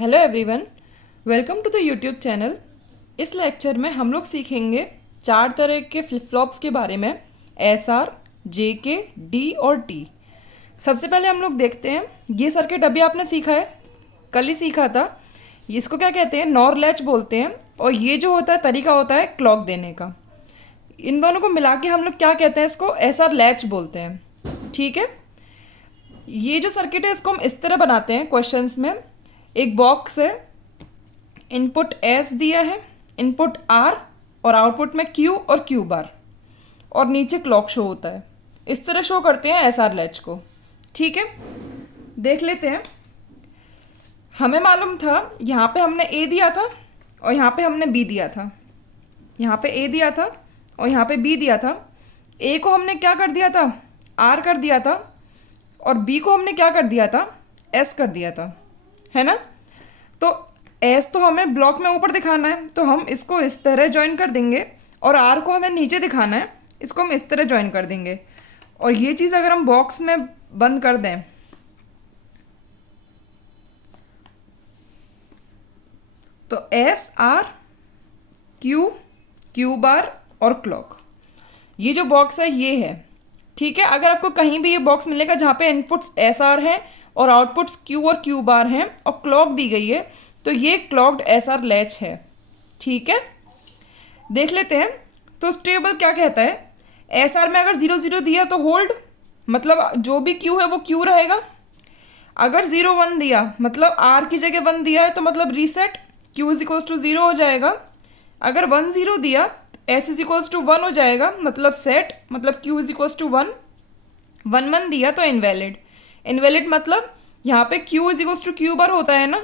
Hello everyone, welcome to the YouTube channel. इस lecture में हम लोग सीखेंगे 4 तरह के फ्लिप फ्लॉप्स के बारे में, एसआर, जेके, डी और टी। सबसे पहले हम लोग देखते हैं, ये सर्किट अभी आपने सीखा है, कल ही सीखा था। इसको क्या कहते हैं? नॉर लैच बोलते हैं। और ये जो होता है तरीका होता है क्लॉक देने का। इन दोनों को मिला के हम लोग क्या कहते हैं? इसको एसआर लैच बोलते हैं। ठीक है, ये जो सर्किट है इसको हम इस तरह बनाते हैं। क्वेश्चंस में एक बॉक्स है, इनपुट एस दिया है, इनपुट आर और आउटपुट में क्यू और क्यू बार, और नीचे क्लॉक शो होता है। इस तरह शो करते हैं एसआर लैच को। ठीक है, देख लेते हैं। हमें मालूम था यहाँ पे हमने ए दिया था और यहाँ पे हमने बी दिया था। यहाँ पे ए दिया था और यहाँ पे बी दिया था। ए को हमने क्या कर दिया था? आर कर दिया था। और बी को हमने क्या कर दिया था? एस कर दिया था, है ना? तो एस तो हमें ब्लॉक में ऊपर दिखाना है, तो हम इसको इस तरह ज्वाइन कर देंगे। और आर को हमें नीचे दिखाना है, इसको हम इस तरह ज्वाइन कर देंगे। और ये चीज़ अगर हम बॉक्स में बंद कर दें तो S R Q Q bar और क्लॉक, ये जो बॉक्स है ये है। ठीक है, अगर आपको कहीं भी ये बॉक्स मिलेगा जहाँ पे इनपुट्स एस आर हैं और आउटपुट्स क्यू और क्यू बार हैं और क्लॉक दी गई है, तो ये क्लॉक्ड एस आर लैच है। ठीक है, देख लेते हैं। तो टेबल क्या कहता है? एस आर में अगर 0 0 दिया तो होल्ड, मतलब जो भी क्यू है वो क्यू रहेगा। अगर 0 1 दिया मतलब आर की जगह 1 दिया है तो मतलब reset, Q is equals to 0 हो जाएगा। अगर 1 0 दिया एस इज इक्वल्स टू 1 हो जाएगा, मतलब सेट, मतलब क्यू इज इक्वल्स टू 1। 1 1 दिया तो इनवैलिड। इनवैलिड मतलब यहाँ पे Q is equals to Q bar होता है ना,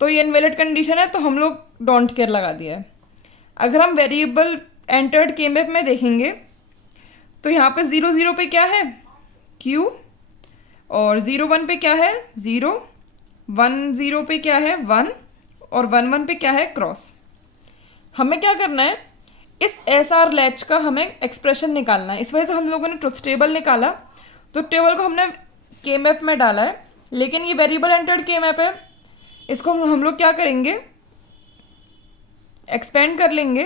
तो ये इनवैलिड कंडीशन है, तो हम लोग डोंट केयर लगा दिया है। अगर हम वेरिएबल एंटर्ड के मैप में देखेंगे तो यहाँ पे 0 0 पे क्या है? क्यू। और 0 1 पे क्या है? 0। 1 0 पे क्या है? 1। और 1 1 पे क्या है? क्रॉस। हमें क्या करना है? इस एस आर लैच का हमें एक्सप्रेशन निकालना है। इस वजह से हम लोगों ने ट्रुथ टेबल निकाला। तो टेबल को हमने के मैप में डाला है, लेकिन ये वेरिएबल एंटर्ड के मैप है। इसको हम लोग क्या करेंगे? एक्सपेंड कर लेंगे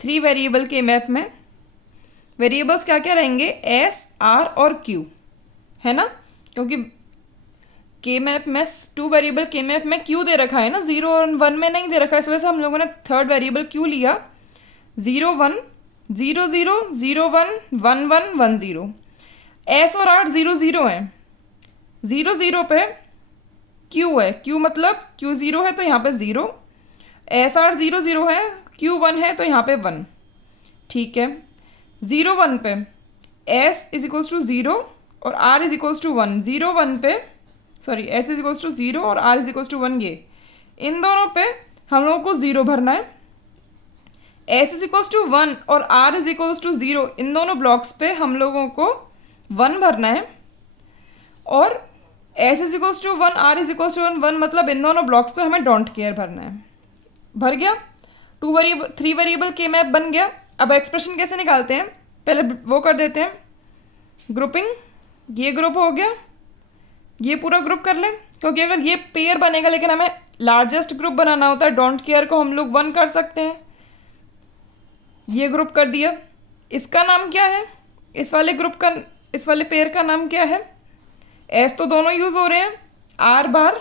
3 वेरिएबल के मैप में। वेरिएबल्स क्या क्या रहेंगे? एस आर और क्यू, है ना? क्योंकि के मैप में 2 वेरिएबल के मैप में क्यू दे रखा है ना, 0 और 1 में नहीं दे रखा है। इस वजह से हम लोगों ने थर्ड वेरिएबल क्यू लिया। 0 1 0 0 0 1 1 1 1 0। एस और आर 0 0 है। 0 0 पे क्यू है, क्यू मतलब क्यू 0 है तो यहाँ पे 0। एस आर 0 0 है, क्यू 1 है तो यहाँ पे 1। ठीक है, 0 1 पे एस इज इक्वल्स टू 0 और आर इज इक्वल्स टू 1। 0 1 पे sorry S is equals to 0 और आर इज इक्वल्स टू 1, ये इन दोनों पे हम लोगों को 0 भरना है। एस इज इक्वल्स टू 1 और आर इज इक्वल्स टू 0, इन दोनों ब्लॉक्स पे हम लोगों को 1 भरना है। और S is equals to 1 R is equals to 1 मतलब इन दोनों ब्लॉक्स पे हमें डोंट केयर भरना है। भर गया। 3 वेरिएबल के मैप बन गया। अब एक्सप्रेशन कैसे निकालते हैं? पहले वो कर देते हैं, ग्रुपिंग। ये ग्रुप हो गया, ये पूरा ग्रुप कर लें, क्योंकि अगर ये पेयर बनेगा लेकिन हमें लार्जेस्ट ग्रुप बनाना होता है, डोंट केयर को हम लोग 1 कर सकते हैं। ये ग्रुप कर दिया। इसका नाम क्या है? इस वाले ग्रुप का, इस वाले पेयर का नाम क्या है? एस तो दोनों यूज़ हो रहे हैं, आर बार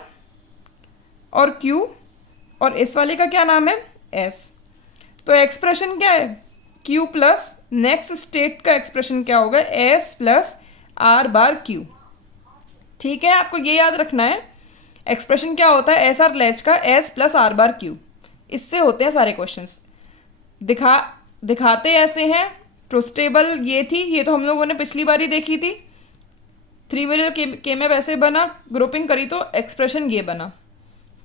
और क्यू। और इस वाले का क्या नाम है? एस। तो एक्सप्रेशन क्या है? क्यू प्लस नेक्स्ट स्टेट का एक्सप्रेशन क्या होगा? S plus are bar Q. ठीक है, आपको ये याद रखना है एक्सप्रेशन क्या होता है एस आर लैच का, S plus are bar Q. इससे होते हैं सारे क्वेश्चंस। दिखाते ऐसे हैं। ट्रुथ टेबल ये थी, ये तो हम लोगों ने पिछली बार ही देखी थी। 3 वेरिएबल के मैप ऐसे बना, ग्रुपिंग करी तो एक्सप्रेशन ये बना।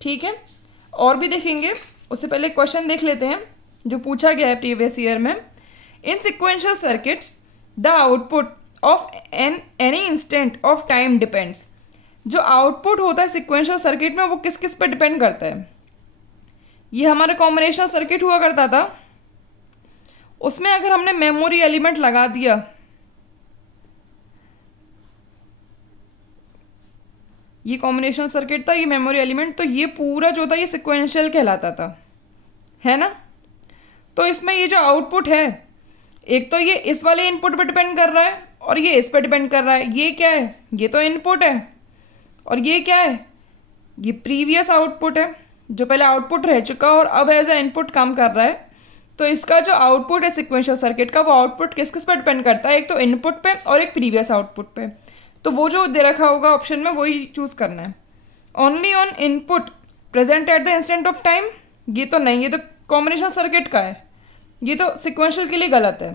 ठीक है, और भी देखेंगे, उससे पहले क्वेश्चन देख लेते हैं जो पूछा गया है प्रीवियस ईयर में। In sequential circuits the output of any instant of time depends. जो आउटपुट होता है सिक्वेंशियल सर्किट में वो किस किस पे डिपेंड करता है? ये हमारा कॉम्बिनेशनल सर्किट हुआ करता था, उसमें अगर हमने मेमोरी एलिमेंट लगा दिया, ये कॉम्बिनेशनल सर्किट था, ये मेमोरी एलिमेंट, तो ये पूरा जो था ये सिक्वेंशियल कहलाता था, है ना। तो इसमें ये जो आउटपुट है, एक तो ये इस वाले इनपुट पे डिपेंड कर रहा है और ये इस पे डिपेंड कर रहा है। ये क्या है, ये तो इनपुट है, और ये क्या है, ये प्रीवियस आउटपुट है जो पहले आउटपुट रह चुका और अब एज ए इनपुट काम कर रहा है। तो इसका जो आउटपुट है सिक्वेंशियल सर्किट का, वो आउटपुट किस किस पर डिपेंड करता है, एक तो इनपुट पे और एक प्रीवियस आउटपुट पे। तो वो जो दे रखा होगा ऑप्शन में वही चूज़ करना है। Only on input present at the instant of time, ये तो नहीं, ये तो कॉम्बिनेशन सर्किट का है, ये तो सिक्वेंशियल के लिए गलत है।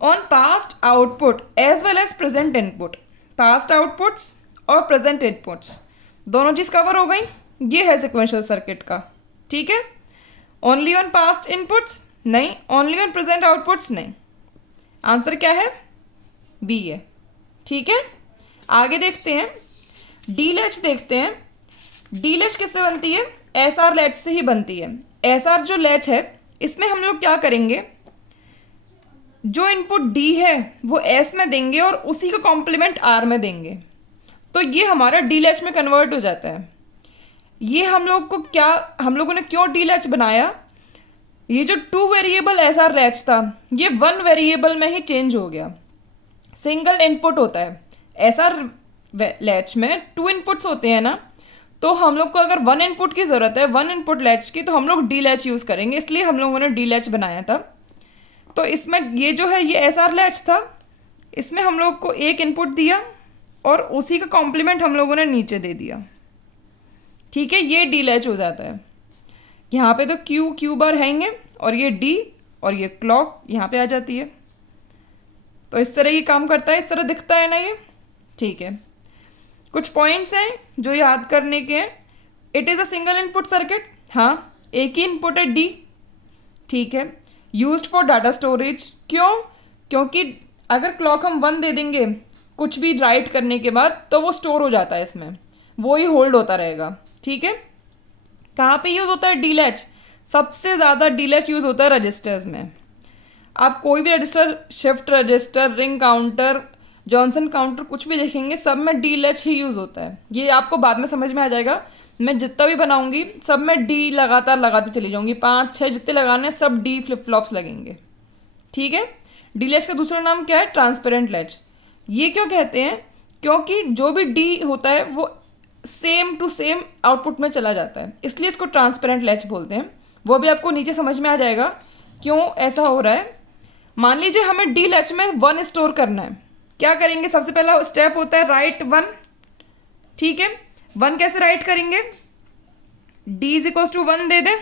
On past output as well as present input, past outputs और प्रेजेंट इनपुट्स दोनों चीज़ कवर हो गई, ये है सिक्वेंशियल सर्किट का, ठीक है। ओनली ऑन पास्ट इनपुट्स नहीं, ओनली ऑन प्रेजेंट आउटपुट्स नहीं। आंसर क्या है, बी है, ठीक है। आगे देखते हैं, डी लैच देखते हैं। डी लैच किससे बनती है, एस आर लैच से ही बनती है। एस आर जो लैच है इसमें हम लोग क्या करेंगे, जो इनपुट डी है वो एस में देंगे और उसी का कॉम्प्लीमेंट आर में देंगे, तो ये हमारा डी लैच में कन्वर्ट हो जाता है। ये हम लोगों ने क्यों डी लैच बनाया, ये जो 2 वेरिएबल एस आर लैच था ये 1 वेरिएबल में ही चेंज हो गया। सिंगल इनपुट होता है एस आर लैच में, 2 इनपुट्स होते हैं ना, तो हम लोग को अगर 1 इनपुट की ज़रूरत है, 1 इनपुट लैच की, तो हम लोग डी लैच यूज़ करेंगे, इसलिए हम लोगों ने डी लैच बनाया था। तो इसमें ये जो है ये एस आर लैच था, इसमें हम लोग को एक इनपुट दिया और उसी का कॉम्प्लीमेंट हम लोगों ने नीचे दे दिया, ठीक है, ये डी लैच हो जाता है। यहाँ पे तो क्यू बार हैंगे और ये डी और ये क्लॉक यहाँ पे आ जाती है। तो इस तरह ये काम करता है, इस तरह दिखता है ना ये, ठीक है। कुछ पॉइंट्स हैं जो याद करने के हैं। It is a single input circuit, हाँ एक ही इनपुट है डी, ठीक है। यूज्ड फॉर डाटा स्टोरेज, क्यों, क्योंकि अगर क्लॉक हम 1 दे देंगे कुछ भी राइट करने के बाद तो वो स्टोर हो जाता है इसमें, वो ही होल्ड होता रहेगा, ठीक है। कहाँ पे यूज़ होता है डी लैच, सबसे ज़्यादा डी लैच यूज़ होता है रजिस्टर्स में। आप कोई भी register, shift register, ring counter, Johnson counter, कुछ भी देखेंगे सब में डी लैच ही यूज़ होता है। ये आपको बाद में समझ में आ जाएगा, मैं जितना भी बनाऊंगी सब में डी लगातार लगाते चली जाऊंगी, 5-6 जितने लगाने सब डी फ्लिप फ्लॉप्स लगेंगे, ठीक है। डी लैच का दूसरा नाम क्या है, ट्रांसपेरेंट लैच। ये क्यों कहते हैं, क्योंकि जो भी डी होता है वो सेम टू सेम आउटपुट में चला जाता है, इसलिए इसको ट्रांसपेरेंट लैच बोलते हैं। वो भी आपको नीचे समझ में आ जाएगा क्यों ऐसा हो रहा है। मान लीजिए हमें डी लैच में 1 स्टोर करना है, क्या करेंगे, सबसे पहला स्टेप होता है राइट 1, ठीक है। 1 कैसे राइट करेंगे, डी इज इक्वल्स टू 1 दे दें।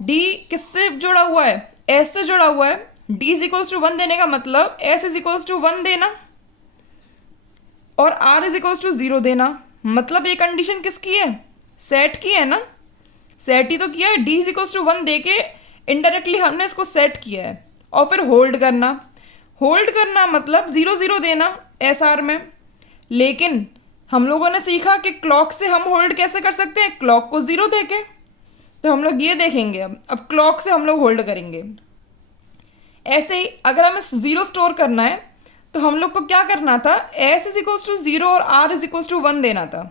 डी किससे जुड़ा हुआ है, एस से जुड़ा हुआ है, डी इज इक्वल्स टू 1 देने का मतलब एस इज इक्वल्स टू 1 देना और आर इज इक्वल्स टू 0 देना। मतलब ये कंडीशन किसकी है, सेट की है ना, सेट ही तो किया है। डी इज इक्वल्स टू 1 दे के इनडायरेक्टली हमने इसको सेट किया है। और फिर होल्ड करना, होल्ड करना मतलब 0-0 देना एस आर में। लेकिन हम लोगों ने सीखा कि क्लॉक से हम होल्ड कैसे कर सकते हैं, क्लॉक को 0 दे के। तो हम लोग ये देखेंगे, अब क्लॉक से हम लोग होल्ड करेंगे। ऐसे ही अगर हमें 0 स्टोर करना है तो हम लोग को क्या करना था, एस इज इक्वल्स टू 0 और आर इज इक्वल्स टू 1 देना था।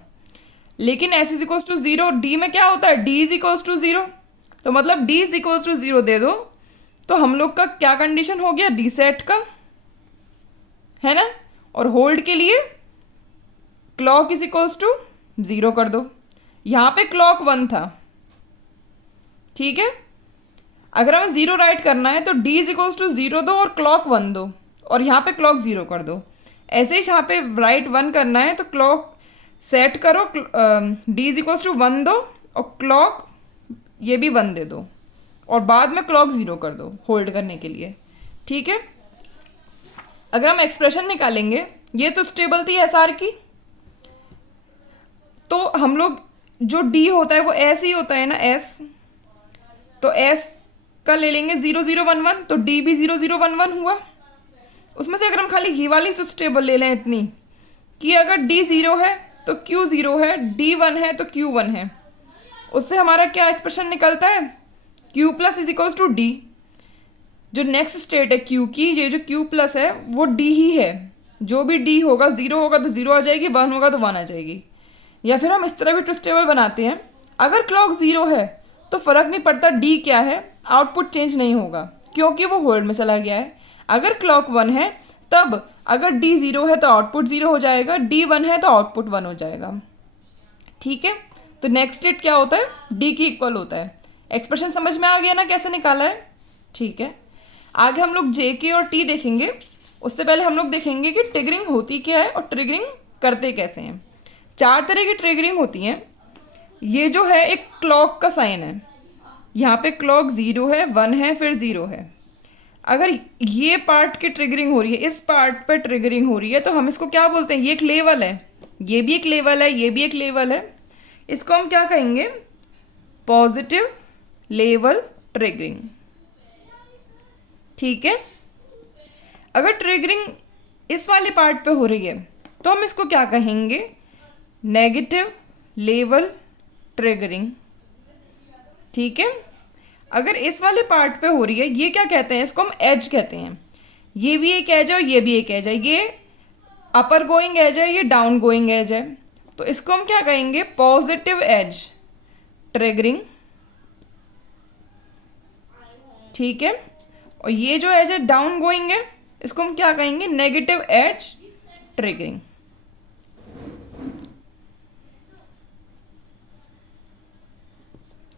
लेकिन एस इज इक्वल्स टू 0 और डी में क्या होता है, डी इज इक्वल्स टू 0, तो मतलब डी इज इक्वल्स टू 0 दे दो। तो हम लोग का क्या कंडीशन हो गया, डी सेट का, है ना। और होल्ड के लिए क्लॉक इज इक्वल्स टू 0 कर दो। यहाँ पे क्लॉक 1 था, ठीक है। अगर हमें 0 राइट करना है तो डी इज इक्वल्स टू 0 दो और क्लॉक 1 दो, और यहाँ पे क्लॉक 0 कर दो। ऐसे ही यहाँ पे राइट 1 करना है तो क्लॉक सेट करो, डी इज इक्वल्स टू 1 दो और क्लॉक ये भी 1 दे दो, और बाद में क्लॉक 0 कर दो होल्ड करने के लिए, ठीक है। अगर हम एक्सप्रेशन निकालेंगे, ये तो स्टेबल थी एस आर की, तो हम लोग जो डी होता है वो एस ही होता है ना, एस, तो एस का ले लेंगे 0-0-1-1, तो डी भी 0-0-1-1 हुआ। उसमें से अगर हम खाली ये वाली जो स्टेबल ले लें इतनी कि अगर डी 0 है तो क्यू 0 है, डी 1 है तो क्यू 1 है, उससे हमारा क्या एक्सप्रेशन निकलता है, Q plus is equals to D. जो नेक्स्ट स्टेट है क्यू की, ये जो क्यू प्लस है वो डी ही है, जो भी डी होगा, 0 होगा तो 0 आ जाएगी, 1 होगा तो 1 आ जाएगी। या फिर हम इस तरह भी ट्विस्ट टेबल बनाते हैं, अगर क्लॉक 0 है तो फ़र्क नहीं पड़ता डी क्या है, आउटपुट चेंज नहीं होगा क्योंकि वो होल्ड में चला गया है। अगर क्लॉक 1 है तब अगर डी 0 है तो आउटपुट 0 हो जाएगा, डी 1 है तो आउटपुट 1 हो जाएगा। ठीक है, तो नेक्स्ट स्टेट क्या होता है, डी की इक्वल होता है। एक्सप्रेशन समझ में आ गया ना कैसे निकाला है। ठीक है, आगे हम लोग जे के और टी देखेंगे। उससे पहले हम लोग देखेंगे कि ट्रिगरिंग होती क्या है और ट्रिगरिंग करते कैसे हैं। 4 तरह की ट्रिगरिंग होती हैं। ये जो है एक क्लॉक का साइन है, यहाँ पे क्लॉक 0 है, 1 है, फिर 0 है। अगर ये पार्ट की ट्रिगरिंग हो रही है, इस पार्ट पर ट्रिगरिंग हो रही है, तो हम इसको क्या बोलते हैं, ये एक लेवल है, ये भी एक लेवल है, ये भी एक लेवल है। इसको हम क्या कहेंगे, पॉजिटिव लेवल ट्रिगरिंग। ठीक है, अगर ट्रिगरिंग इस वाले पार्ट पे हो रही है तो हम इसको क्या कहेंगे, नेगेटिव लेवल ट्रिगरिंग। ठीक है, अगर इस वाले पार्ट पे हो रही है, ये क्या कहते हैं, इसको हम एज कहते हैं। ये भी एक एज है और ये भी एक एज है, ये अपर गोइंग एज है, ये डाउन गोइंग एज है, तो इसको हम क्या कहेंगे, पॉजिटिव एज ट्रिगरिंग। ठीक है, और ये जो एज है डाउन गोइंग है, इसको हम क्या कहेंगे, नेगेटिव एज ट्रिगरिंग।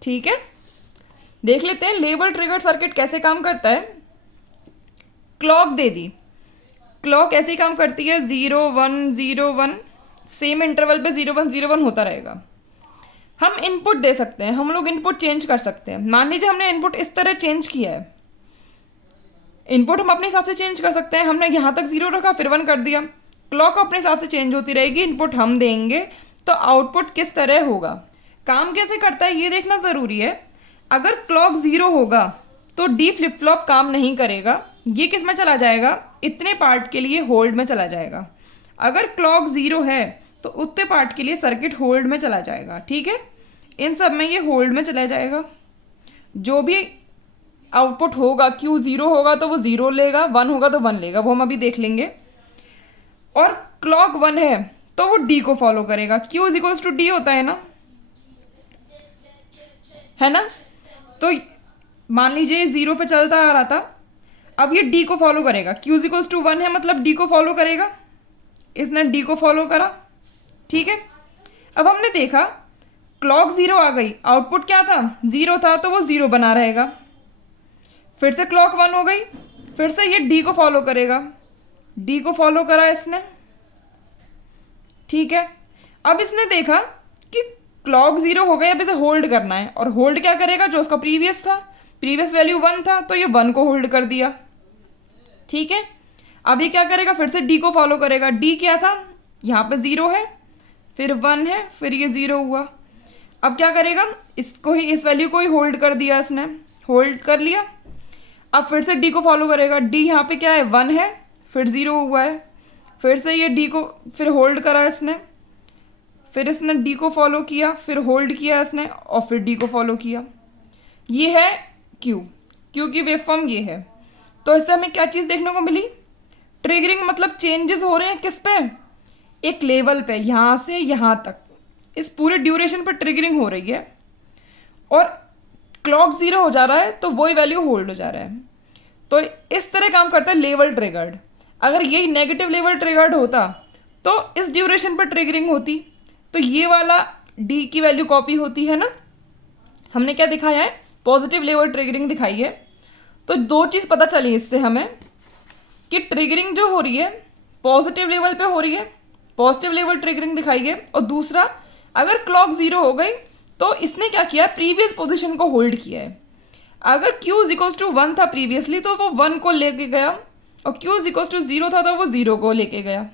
ठीक है, देख लेते हैं लेवल ट्रिगर सर्किट कैसे काम करता है। क्लॉक दे दी, क्लॉक ऐसे ही काम करती है, 0 1 0 1, सेम इंटरवल पे 0 1 0 1 होता रहेगा। हम इनपुट दे सकते हैं, हम लोग इनपुट चेंज कर सकते हैं। मान लीजिए हमने इनपुट इस तरह चेंज किया है, इनपुट हम अपने हिसाब से चेंज कर सकते हैं। हमने यहाँ तक 0 रखा, फिर 1 कर दिया, क्लॉक अपने हिसाब से चेंज होती रहेगी, इनपुट हम देंगे, तो आउटपुट किस तरह होगा, काम कैसे करता है ये देखना ज़रूरी है। अगर क्लॉक 0 होगा तो डी फ्लिप फ्लॉप काम नहीं करेगा, ये किस में चला जाएगा, इतने पार्ट के लिए होल्ड में चला जाएगा। अगर क्लॉक 0 है तो उतने पार्ट के लिए सर्किट होल्ड में चला जाएगा। ठीक है, इन सब में ये होल्ड में चला जाएगा। जो भी आउटपुट होगा, Q 0 होगा तो वो 0 लेगा, 1 होगा तो 1 लेगा, वो हम अभी देख लेंगे। और क्लॉक 1 है तो वो D को फॉलो करेगा, Q इक्वल्स टू D होता है ना। तो मान लीजिए 0 पे चलता आ रहा था, अब ये D को फॉलो करेगा, Q इक्वल्स टू 1 है मतलब D को फॉलो करेगा, इसने D को फॉलो करा। ठीक है, अब हमने देखा क्लॉक 0 आ गई, आउटपुट क्या था, 0 था, तो वो 0 बना रहेगा। फिर से क्लॉक 1 हो गई, फिर से ये D को फॉलो करेगा, D को फॉलो करा इसने। ठीक है, अब इसने देखा कि क्लॉक 0 हो गई, अब इसे होल्ड करना है, और होल्ड क्या करेगा, जो उसका प्रीवियस था, प्रीवियस वैल्यू 1 था, तो ये 1 को होल्ड कर दिया। ठीक है, अब ये क्या करेगा, फिर से D को फॉलो करेगा। D क्या था, यहाँ पे 0 है, फिर 1 है, फिर ये 0 हुआ। अब क्या करेगा, इसको ही, इस वैल्यू को ही होल्ड कर दिया इसने, होल्ड कर लिया। अब फिर से D को फॉलो करेगा, D यहाँ पे क्या है, 1 है, फिर 0 हुआ है, फिर से ये D को फिर होल्ड करा इसने, फिर इसने D को फॉलो किया, फिर होल्ड किया इसने, और फिर D को फॉलो किया। ये है Q की वेवफॉर्म ये है। तो इससे हमें क्या चीज़ देखने को मिली, ट्रिगरिंग मतलब चेंजेस हो रहे हैं किस पे, एक लेवल पे, यहाँ से यहाँ तक, इस पूरे ड्यूरेशन पर ट्रिगरिंग हो रही है, और क्लॉक 0 हो जा रहा है तो वही वैल्यू होल्ड हो जा रहा है। तो इस तरह काम करता है लेवल ट्रिगर्ड। अगर यही नेगेटिव लेवल ट्रिगर्ड होता तो इस ड्यूरेशन पर ट्रिगरिंग होती, तो ये वाला D की वैल्यू कॉपी होती है ना। हमने क्या दिखाया है, पॉजिटिव लेवल ट्रिगरिंग दिखाई है। तो 2 चीज़ पता चली इससे हमें कि ट्रिगरिंग जो हो रही है पॉजिटिव लेवल पे हो रही है, पॉजिटिव लेवल ट्रिगरिंग दिखाई है। और दूसरा, अगर क्लॉक 0 हो गई तो इसने क्या किया, प्रीवियस पोजीशन को होल्ड किया है। अगर Q इक्वल्स टू 1 था प्रीवियसली तो वो 1 को लेके गया, और Q इक्वल्स टू 0 था तो वो 0 को लेके गया।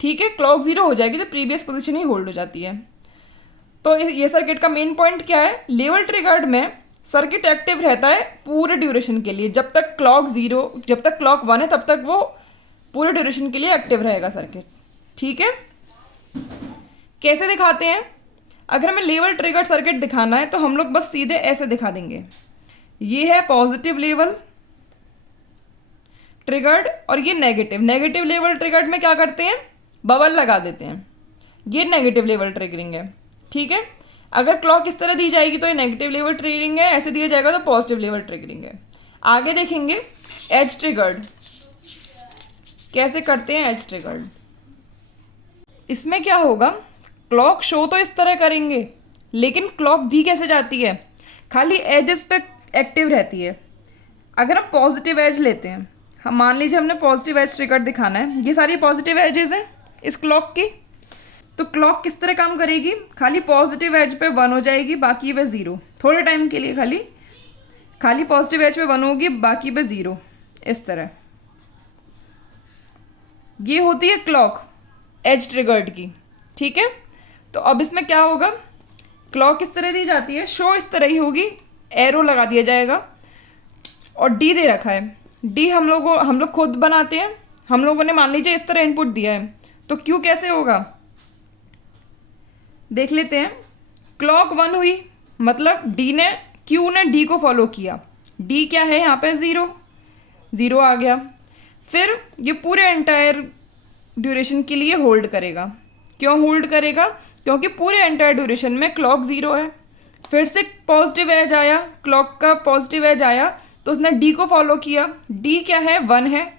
ठीक है, क्लॉक 0 हो जाएगी तो प्रीवियस पोजीशन ही होल्ड हो जाती है। तो ये सर्किट का मेन पॉइंट क्या है, लेवल ट्रिगर्ड में सर्किट एक्टिव रहता है पूरे ड्यूरेशन के लिए। जब तक क्लॉक 1 है तब तक वो पूरे ड्यूरेशन के लिए एक्टिव रहेगा सर्किट। ठीक है, कैसे दिखाते हैं, अगर हमें लेवल ट्रिगर्ड सर्किट दिखाना है तो हम लोग बस सीधे ऐसे दिखा देंगे। ये है पॉजिटिव लेवल ट्रिगर्ड और ये नेगेटिव। नेगेटिव लेवल ट्रिगर्ड में क्या करते हैं, बबल लगा देते हैं, ये नेगेटिव लेवल ट्रिगरिंग है। ठीक है, अगर क्लॉक इस तरह दी जाएगी तो ये नेगेटिव लेवल ट्रिगरिंग है, ऐसे दिया जाएगा तो पॉजिटिव लेवल ट्रिगरिंग है। आगे देखेंगे एज ट्रिगर्ड कैसे करते हैं। एज ट्रिगर्ड इसमें क्या होगा, क्लॉक शो तो इस तरह करेंगे, लेकिन क्लॉक दी कैसे जाती है, खाली एजेस पे एक्टिव रहती है। अगर हम पॉजिटिव एज लेते हैं, हम मान लीजिए हमने पॉजिटिव एज ट्रिगर दिखाना है, ये सारी पॉजिटिव एजेस हैं इस क्लॉक की, तो क्लॉक किस तरह काम करेगी, खाली पॉजिटिव एज पे 1 हो जाएगी, बाकी पे 0, थोड़े टाइम के लिए खाली पॉजिटिव एज पे 1 होगी, बाकी पे 0, इस तरह। ये होती है क्लॉक एज ट्रिगर्ड की। ठीक है, तो अब इसमें क्या होगा, क्लॉक इस तरह दी जाती है, शो इस तरह ही होगी, एरो लगा दिया जाएगा और डी दे रखा है। डी हम लोग खुद बनाते हैं, हम लोगों ने मान लीजिए इस तरह इनपुट दिया है, तो क्यू कैसे होगा देख लेते हैं। क्लॉक 1 हुई, मतलब क्यू ने डी को फॉलो किया, डी क्या है यहाँ पे 0 आ गया। फिर ये पूरे एंटायर ड्यूरेशन के लिए होल्ड करेगा। क्यों होल्ड करेगा, क्योंकि पूरे एंटायर ड्यूरेशन में क्लॉक 0 है। फिर से पॉजिटिव एज आया, क्लॉक का पॉजिटिव एज आया, तो उसने डी को फॉलो किया, डी क्या है 1 है,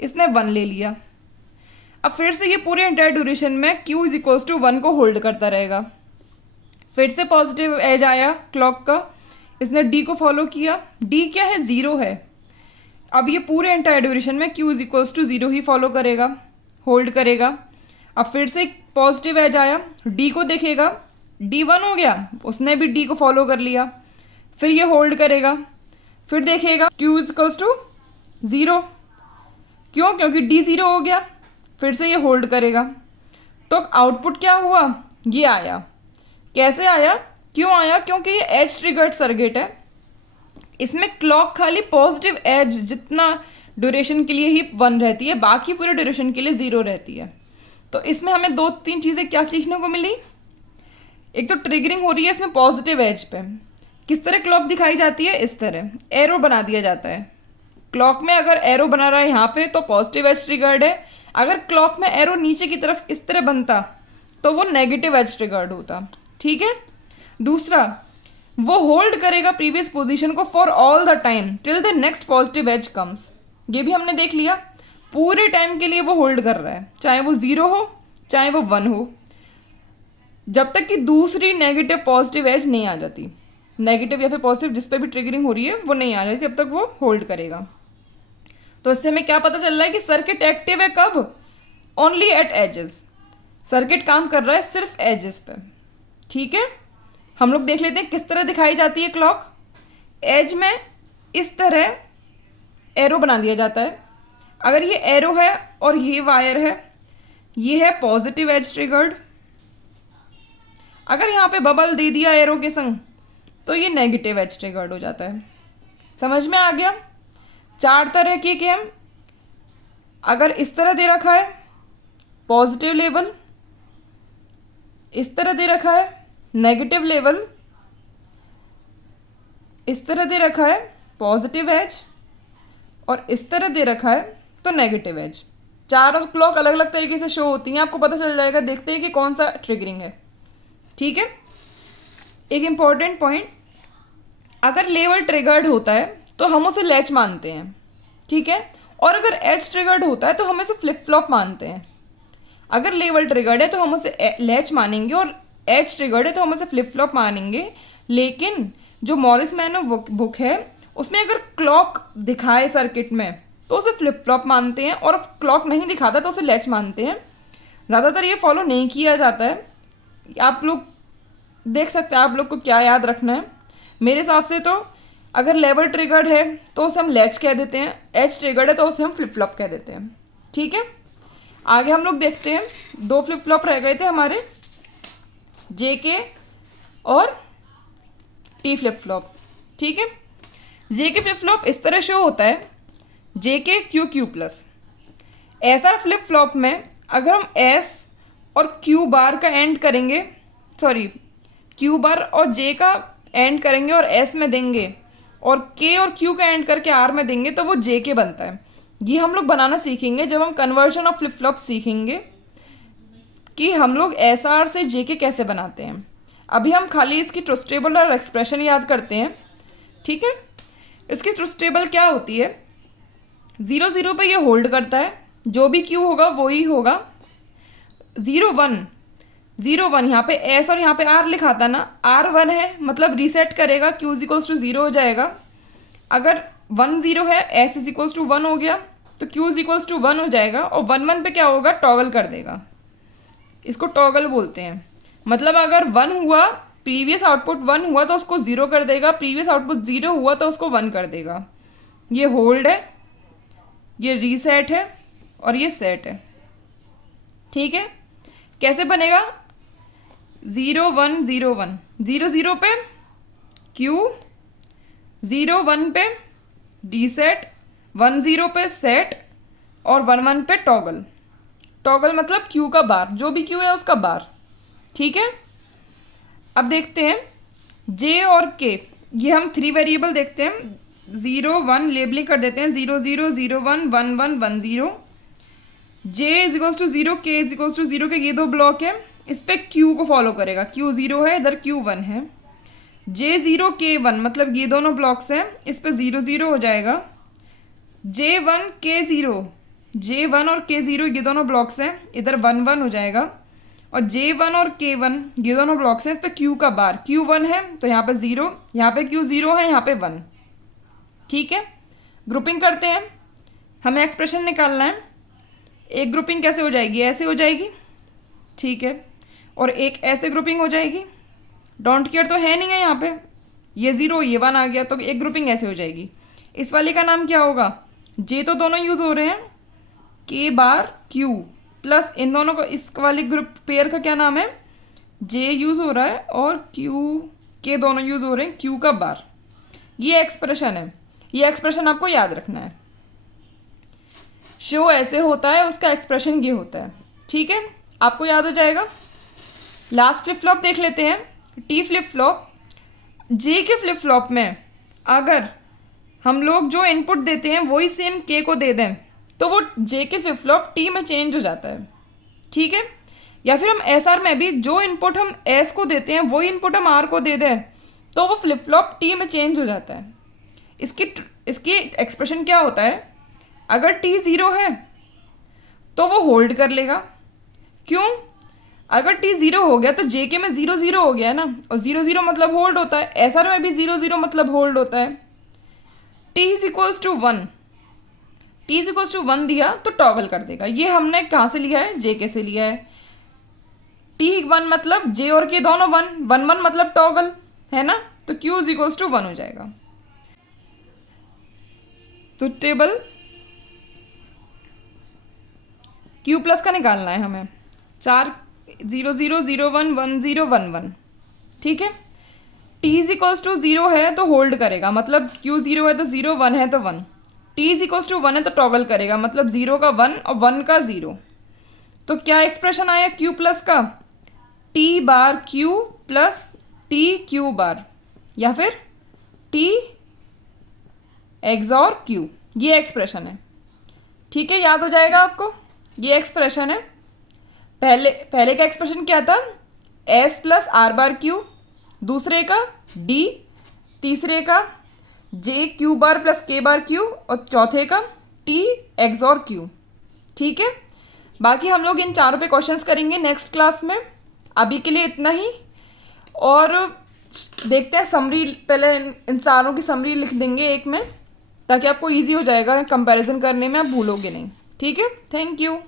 इसने 1 ले लिया। अब फिर से ये पूरे एंटायर ड्यूरेशन में क्यू इज इक्वल्स टू 1 को होल्ड करता रहेगा। फिर से पॉजिटिव एज आया क्लॉक का, इसने डी को फॉलो किया, डी क्या है 0 है। अब ये पूरे एंटायर ड्यूरेशन में क्यू इज इक्वल्स टू 0 ही फॉलो करेगा, होल्ड करेगा। अब फिर से पॉजिटिव एज आया, डी को देखेगा, डी 1 हो गया, उसने भी डी को फॉलो कर लिया, फिर ये होल्ड करेगा। फिर देखेगा क्यू इज इक्वल्स टू 0, क्यों, क्योंकि डी 0 हो गया, फिर से ये होल्ड करेगा। तो आउटपुट क्या हुआ, ये आया। कैसे आया, क्यों आया, क्योंकि ये एज ट्रिगर्ड सर्किट है, इसमें क्लॉक खाली पॉजिटिव एज जितना ड्यूरेशन के लिए ही 1 रहती है, बाकी पूरे ड्यूरेशन के लिए 0 रहती है। तो इसमें हमें 2-3 चीज़ें क्या सीखने को मिली। एक तो ट्रिगरिंग हो रही है इसमें पॉजिटिव एज पे, किस तरह क्लॉक दिखाई जाती है, इस तरह एरो बना दिया जाता है। क्लॉक में अगर एरो बना रहा है यहाँ पे तो पॉजिटिव एज ट्रिगर्ड है, अगर क्लॉक में एरो नीचे की तरफ इस तरह बनता तो वो नेगेटिव एज ट्रिगर्ड होता। ठीक है, दूसरा वो होल्ड करेगा प्रीवियस पोजीशन को for all the time till the next positive edge comes. ये भी हमने देख लिया, पूरे टाइम के लिए वो होल्ड कर रहा है, चाहे वो 0 हो चाहे वो 1 हो, जब तक कि दूसरी नेगेटिव पॉजिटिव एज नहीं आ जाती। नेगेटिव या फिर पॉजिटिव जिस पे भी ट्रिगरिंग हो रही है वो नहीं आ जाती, तब तक वो होल्ड करेगा। तो इससे हमें क्या पता चल रहा है कि सर्किट एक्टिव है कब, ओनली एट एजेस। सर्किट काम कर रहा है सिर्फ एजेस पे। ठीक है, हम लोग देख लेते हैं किस तरह दिखाई जाती है क्लॉक। एज में इस तरह एरो बना दिया जाता है। अगर ये एरो है और ये वायर है, ये है पॉजिटिव एज ट्रिगर्ड। अगर यहाँ पे बबल दे दिया एरो के संग तो ये नेगेटिव एज ट्रिगर्ड हो जाता है। समझ में आ गया। 4 तरह के हम, अगर इस तरह दे रखा है पॉजिटिव लेवल, इस तरह दे रखा है नेगेटिव लेवल, इस तरह दे रखा है पॉजिटिव एज, और इस तरह दे रखा है तो नेगेटिव एज। चारों क्लॉक अलग अलग तरीके से शो होती हैं, आपको पता चल जाएगा, देखते हैं कि कौन सा ट्रिगरिंग है। ठीक है, एक इम्पॉर्टेंट पॉइंट, अगर लेवल ट्रिगर्ड होता है तो हम उसे लैच मानते हैं। ठीक है, और अगर एज ट्रिगर्ड होता है तो हम इसे फ्लिप फ्लॉप मानते हैं। अगर लेवल ट्रिगर्ड है तो हम उसे लैच मानेंगे, और एज ट्रिगर्ड है तो हम उसे फ्लिप फ्लॉप मानेंगे। लेकिन जो मॉरिस मैनो बुक है उसमें अगर क्लॉक दिखाए सर्किट में तो उसे फ्लिप फ्लॉप मानते हैं, और क्लॉक नहीं दिखाता तो उसे लैच मानते हैं। ज़्यादातर ये फॉलो नहीं किया जाता है। आप लोग देख सकते हैं आप लोग को क्या याद रखना है। मेरे हिसाब से तो अगर लेवल ट्रिगर्ड है तो उसे हम लैच कह देते हैं, एज ट्रिगर्ड है तो उसे हम फ्लिप फ्लॉप कह देते हैं। ठीक है, आगे हम लोग देखते हैं। 2 फ्लिप फ्लॉप रह गए थे हमारे, JK और T फ्लिप फ्लॉप। ठीक है, JK फ्लिप फ्लॉप इस तरह शो होता है, JK QQ प्लस। ऐसा फ्लिप फ्लॉप में अगर हम S और Q बार का एंड करेंगे, सॉरी Q बार और J का एंड करेंगे और S में देंगे, और K और Q का एंड करके R में देंगे, तो वो JK बनता है। ये हम लोग बनाना सीखेंगे जब हम कन्वर्जन ऑफ फ्लिप फ्लॉप सीखेंगे कि हम लोग एस आर से जे के कैसे बनाते हैं। अभी हम खाली इसकी ट्रुथ टेबल और एक्सप्रेशन याद करते हैं, ठीक है। इसकी ट्रुथ टेबल क्या होती है, 0 0 पे ये होल्ड करता है, जो भी क्यू होगा वो ही होगा। 0 1 0 1 यहाँ पे एस और यहाँ पे आर लिखा था ना, आर 1 है मतलब रीसेट करेगा, क्यू इज इक्वल्स टू 0 हो जाएगा। अगर 1 0 है, एस इज इक्वल्स टू 1 हो गया तो क्यू इज इक्वल्स टू 1 हो जाएगा, और 1 1 पे क्या होगा, टॉगल कर देगा। इसको टॉगल बोलते हैं। मतलब अगर 1 हुआ, प्रीवियस आउटपुट 1 हुआ तो उसको 0 कर देगा, प्रीवियस आउटपुट 0 हुआ तो उसको 1 कर देगा। ये होल्ड है, ये रीसेट है और ये सेट है, ठीक है। कैसे बनेगा, 0 1 0 1, 0 0 पे क्यू, 0 1 पे रीसेट, 1 0 पे सेट और 1 1 पे टॉगल। टॉगल मतलब क्यू का बार, जो भी क्यू है उसका बार, ठीक है। अब देखते हैं जे और के, ये हम 3 वेरिएबल देखते हैं। 0 1 लेबलिंग कर देते हैं, 0 0 0 1 1 1 1 0। जे इज इक्वल्स टू 0, के इज इक्वल्स टू 0 के ये दो ब्लॉक है, इस पे क्यू को फॉलो करेगा। क्यू 0 है, इधर क्यू 1 है। जे 0 के 1 मतलब ये दोनों ब्लॉक्स हैं, इस पे 0 0 हो जाएगा। जे 1 के 0, जे 1 और के 0 ये दोनों ब्लॉक्स हैं, इधर 1 1 हो जाएगा। और जे 1 और के 1 ये दोनों ब्लॉक्स हैं, इस पे क्यू का बार, क्यू 1 है तो यहाँ पे 0, यहाँ पे क्यू 0 है, यहाँ पे 1, ठीक है। ग्रुपिंग करते हैं, हमें एक्सप्रेशन निकालना है। एक ग्रुपिंग कैसे हो जाएगी, ऐसे हो जाएगी, ठीक है। और एक ऐसे ग्रुपिंग हो जाएगी, डोंट केयर तो है नहीं है यहाँ पे, ये 0 ये 1 आ गया, तो एक ग्रुपिंग ऐसे हो जाएगी। इस वाले का नाम क्या होगा, जे तो दोनों यूज़ हो रहे हैं, के बार क्यू प्लस इन दोनों को, इस वाली ग्रुप पेयर का क्या नाम है, जे यूज़ हो रहा है और क्यू के दोनों यूज़ हो रहे हैं, क्यू का बार। ये एक्सप्रेशन है, ये एक्सप्रेशन आपको याद रखना है। शो ऐसे होता है, उसका एक्सप्रेशन ये होता है, ठीक है, आपको याद हो जाएगा। लास्ट फ्लिप फ्लॉप देख लेते हैं, टी फ्लिप फ्लॉप। जे के फ्लिप फ्लॉप में अगर हम लोग जो इनपुट देते हैं वही सेम के को दे दें तो वो जे के फ्लिप फ्लॉप टी में चेंज हो जाता है, ठीक है। या फिर हम एस आर में भी जो इनपुट हम एस को देते हैं वही इनपुट हम आर को दे दें तो वो फ्लिप फ्लॉप टी में चेंज हो जाता है। इसकी एक्सप्रेशन क्या होता है, अगर टी 0 है तो वो होल्ड कर लेगा, क्यों, अगर टी 0 हो गया तो जे के में 0 0 हो गया है ना, और 0 0 मतलब होल्ड होता है, एस आर में भी 0 0 मतलब होल्ड होता है। T is equals to 1, T is equals to 1 दिया तो टॉगल कर देगा। ये हमने कहाँ से लिया है, जे के से लिया है। टी 1 मतलब जे और के दोनों 1 1 1 मतलब टॉगल है ना, तो क्यू इज इक्वल्स टू 1 हो जाएगा। तो टेबल क्यू प्लस का निकालना है हमें, 4 0 0 0 1 1 0 1 1, ठीक है। टी इज इक्वल्स टू 0 है तो होल्ड करेगा, मतलब क्यू 0 है तो 0, 1 है तो 1। टी इज इक्वल्स टू 1 है तो टॉगल करेगा, मतलब 0 का 1 और 1 का 0। तो क्या एक्सप्रेशन आया क्यू प्लस का, T bar Q plus T Q bar, या फिर टी एक्सॉर क्यू, ये एक्सप्रेशन है, ठीक है। याद हो जाएगा आपको, ये एक्सप्रेशन है। पहले का एक्सप्रेशन क्या था, S plus are bar Q, दूसरे का डी, तीसरे का जे क्यू बार प्लस के बार क्यू, और चौथे का टी एक्सॉर क्यू, ठीक है। बाकी हम लोग इन चारों पे क्वेश्चंस करेंगे नेक्स्ट क्लास में। अभी के लिए इतना ही, और देखते हैं समरी, पहले इन चारों की समरी लिख देंगे एक में, ताकि आपको इजी हो जाएगा कंपैरिजन करने में, आप भूलोगे नहीं, ठीक है। Thank you.